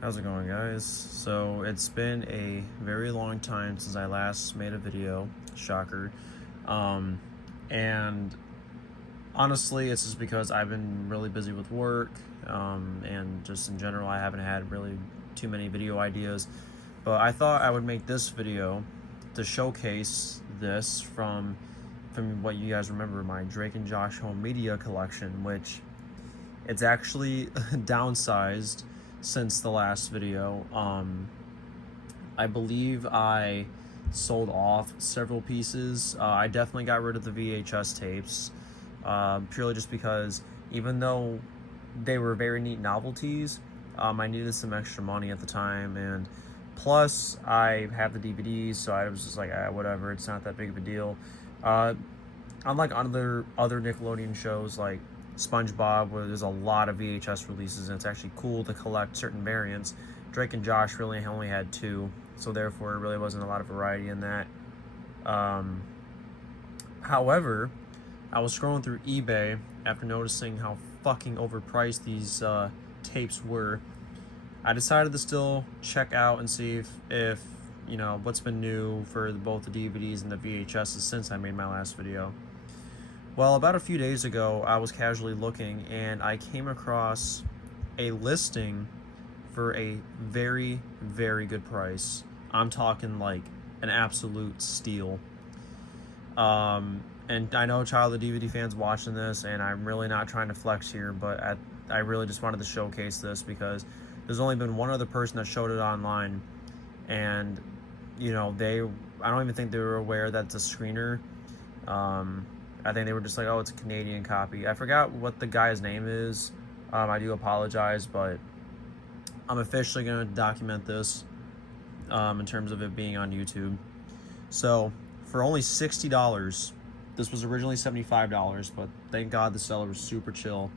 How's it going, guys? So it's been a very long time since I last made a video. Shocker. Um, and honestly, it's just because I've been really busy with work, and just in general, I haven't had really too many video ideas. But I thought I would make this video to showcase this from what you guys remember, my Drake and Josh home media collection, which it's actually downsized since the last video. I believe I sold off several pieces. I definitely got rid of the VHS tapes, purely just because even though they were very neat novelties, I needed some extra money at the time, and plus I have the DVDs, so I was just like, whatever, it's not that big of a deal. Uh, Unlike other Nickelodeon shows like SpongeBob, where there's a lot of VHS releases and it's actually cool to collect certain variants, Drake and Josh really only had two, so therefore it really wasn't a lot of variety in that. Um, However, I was scrolling through eBay after noticing how fucking overpriced these tapes were. I decided to still check out and see if you know what's been new for both the DVDs and the VHSs since I made my last video. Well, about a few days ago, I was casually looking and I came across a listing for a very, very good price. I'm talking like an absolute steal. And I know Child of the DVD fans watching this, and I'm really not trying to flex here, but I really just wanted to showcase this because there's only been one other person that showed it online, and you know I don't even think they were aware that it's a screener. I think they were just like, oh, it's a Canadian copy. I forgot what the guy's name is. I do apologize, but I'm officially going to document this in terms of it being on YouTube. So for only $60, this was originally $75, but thank God the seller was super chill.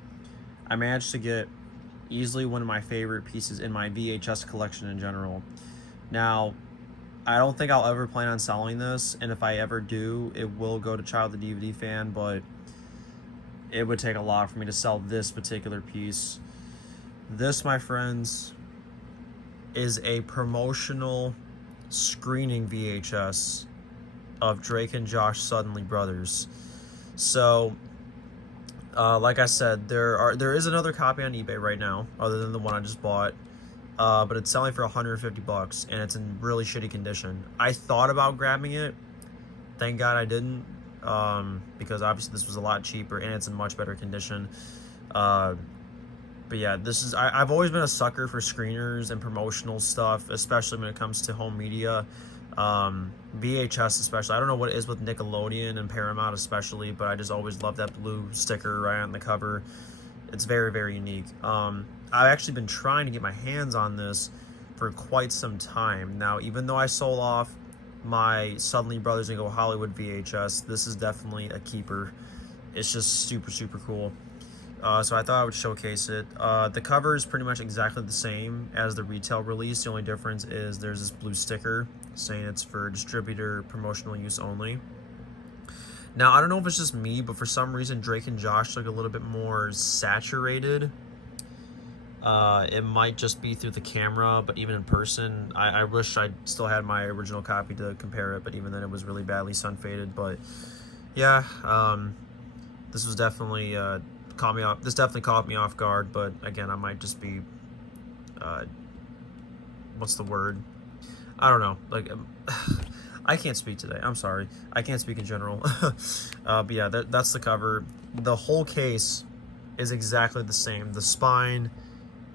I managed to get easily one of my favorite pieces in my VHS collection in general. Now, I don't think I'll ever plan on selling this, and if I ever do, it will go to Child the DVD fan, but it would take a lot for me to sell this particular piece. This, my friends, is a promotional screening VHS of Drake and Josh Suddenly Brothers. So, like I said, there is another copy on eBay right now, other than the one I just bought. But it's selling for $150 and it's in really shitty condition. I thought about grabbing it. Thank God I didn't, because obviously this was a lot cheaper and it's in much better condition. But yeah, I've always been a sucker for screeners and promotional stuff, especially when it comes to home media. VHS especially. I don't know what it is with Nickelodeon and Paramount especially, but I just always love that blue sticker right on the cover. It's very, very unique. I've actually been trying to get my hands on this for quite some time. Now, even though I sold off my Suddenly Brothers and Go Hollywood VHS, this is definitely a keeper. It's just super, super cool. So I thought I would showcase it. The cover is pretty much exactly the same as the retail release. The only difference is there's this blue sticker saying it's for distributor promotional use only. Now, I don't know if it's just me, but for some reason, Drake and Josh look a little bit more saturated. It might just be through the camera, but even in person, I wish I still had my original copy to compare it, but even then it was really badly sun faded. But yeah, this was definitely this definitely caught me off guard, but again, I might just be what's the word? I don't know. Like I can't speak today. I'm sorry. I can't speak in general. But yeah, that's the cover. The whole case is exactly the same. The spine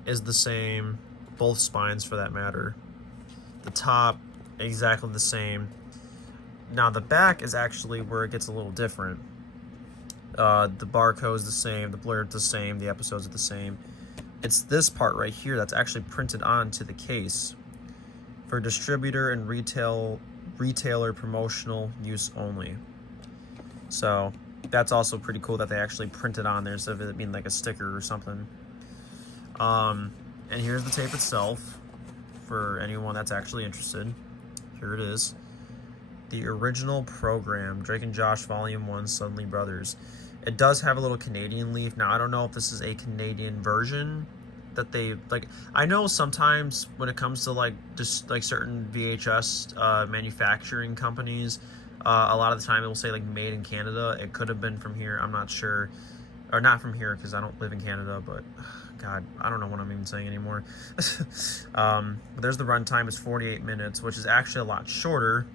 is the same. Both spines, for that matter. The top, exactly the same. Now, the back is actually where it gets a little different. The barcode's the same. The blur's the same. The episodes are the same. It's this part right here that's actually printed onto the case for distributor and retailer promotional use only. So that's also pretty cool that they actually print it on there instead of it being like a sticker or something. And here's the tape itself for anyone that's actually interested. Here it is. The original program, Drake and Josh Volume 1, Suddenly Brothers. It does have a little Canadian leaf. Now, I don't know if this is a Canadian version that they like. I know sometimes when it comes to like just like certain VHS manufacturing companies, a lot of the time it will say like made in Canada. It could have been from here. I'm not sure, or not from here because I don't live in Canada. But God, I don't know what I'm even saying anymore. But there's the runtime. It's 48 minutes, which is actually a lot shorter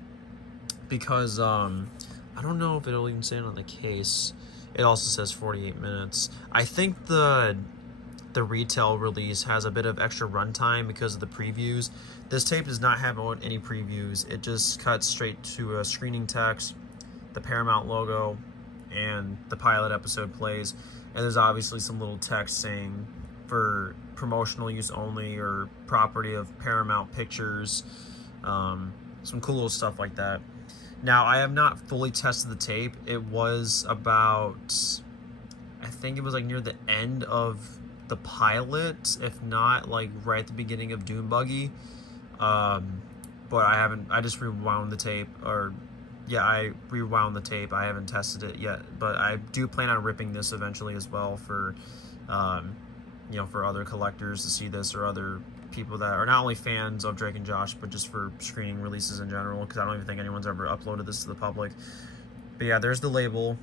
because I don't know if it'll even say it on the case. It also says 48 minutes. I think the retail release has a bit of extra runtime because of the previews. This tape does not have any previews. It just cuts straight to a screening text, the Paramount logo, and the pilot episode plays. And there's obviously some little text saying for promotional use only or property of Paramount Pictures. Some cool little stuff like that. Now, I have not fully tested the tape. It was about, I think it was like near the end of the pilot, if not like right at the beginning of Dune Buggy. But I just rewound the tape, or yeah, I rewound the tape. I haven't tested it yet, but I do plan on ripping this eventually as well for, you know, for other collectors to see this, or other people that are not only fans of Drake and Josh, but just for screening releases in general, because I don't even think anyone's ever uploaded this to the public. But yeah, there's the label.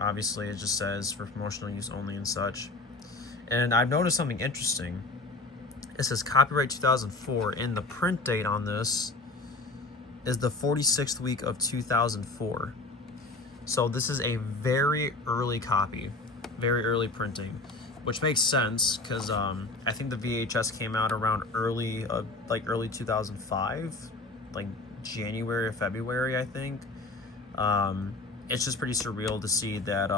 Obviously, it just says for promotional use only and such. And I've noticed something interesting. It says copyright 2004, and the print date on this is the 46th week of 2004. So this is a very early copy, very early printing, which makes sense because I think the VHS came out around early 2005, like January or February, I think. It's just pretty surreal to see that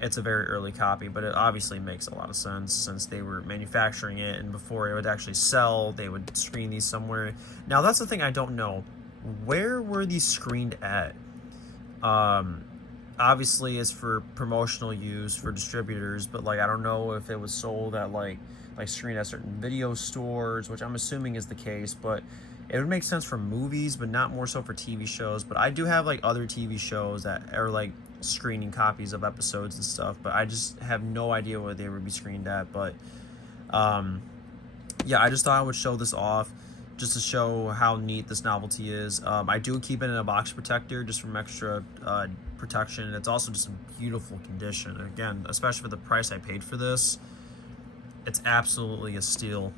it's a very early copy, but it obviously makes a lot of sense since they were manufacturing it, and before it would actually sell, they would screen these somewhere. Now, that's the thing I don't know. Where were these screened at? Obviously it's for promotional use for distributors, but like I don't know if it was sold at like screened at certain video stores, which I'm assuming is the case, but it would make sense for movies, but not more so for TV shows. But I do have like other TV shows that are like screening copies of episodes and stuff, but I just have no idea where they would be screened at. But yeah, I just thought I would show this off just to show how neat this novelty is. I do keep it in a box protector just from extra protection. It's also just in beautiful condition. Again, especially for the price I paid for this, it's absolutely a steal.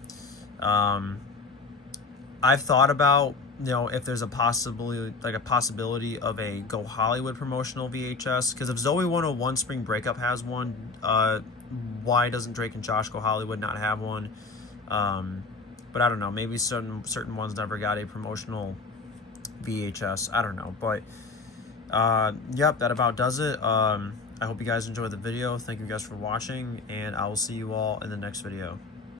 I've thought about, you know, if there's a possibility of a Go Hollywood promotional VHS, because if Zoe 101 Spring Breakup has one, why doesn't Drake and Josh Go Hollywood not have one? But I don't know, maybe certain ones never got a promotional VHS. I don't know, but yep, that about does it. I hope you guys enjoyed the video. Thank you guys for watching, and I will see you all in the next video.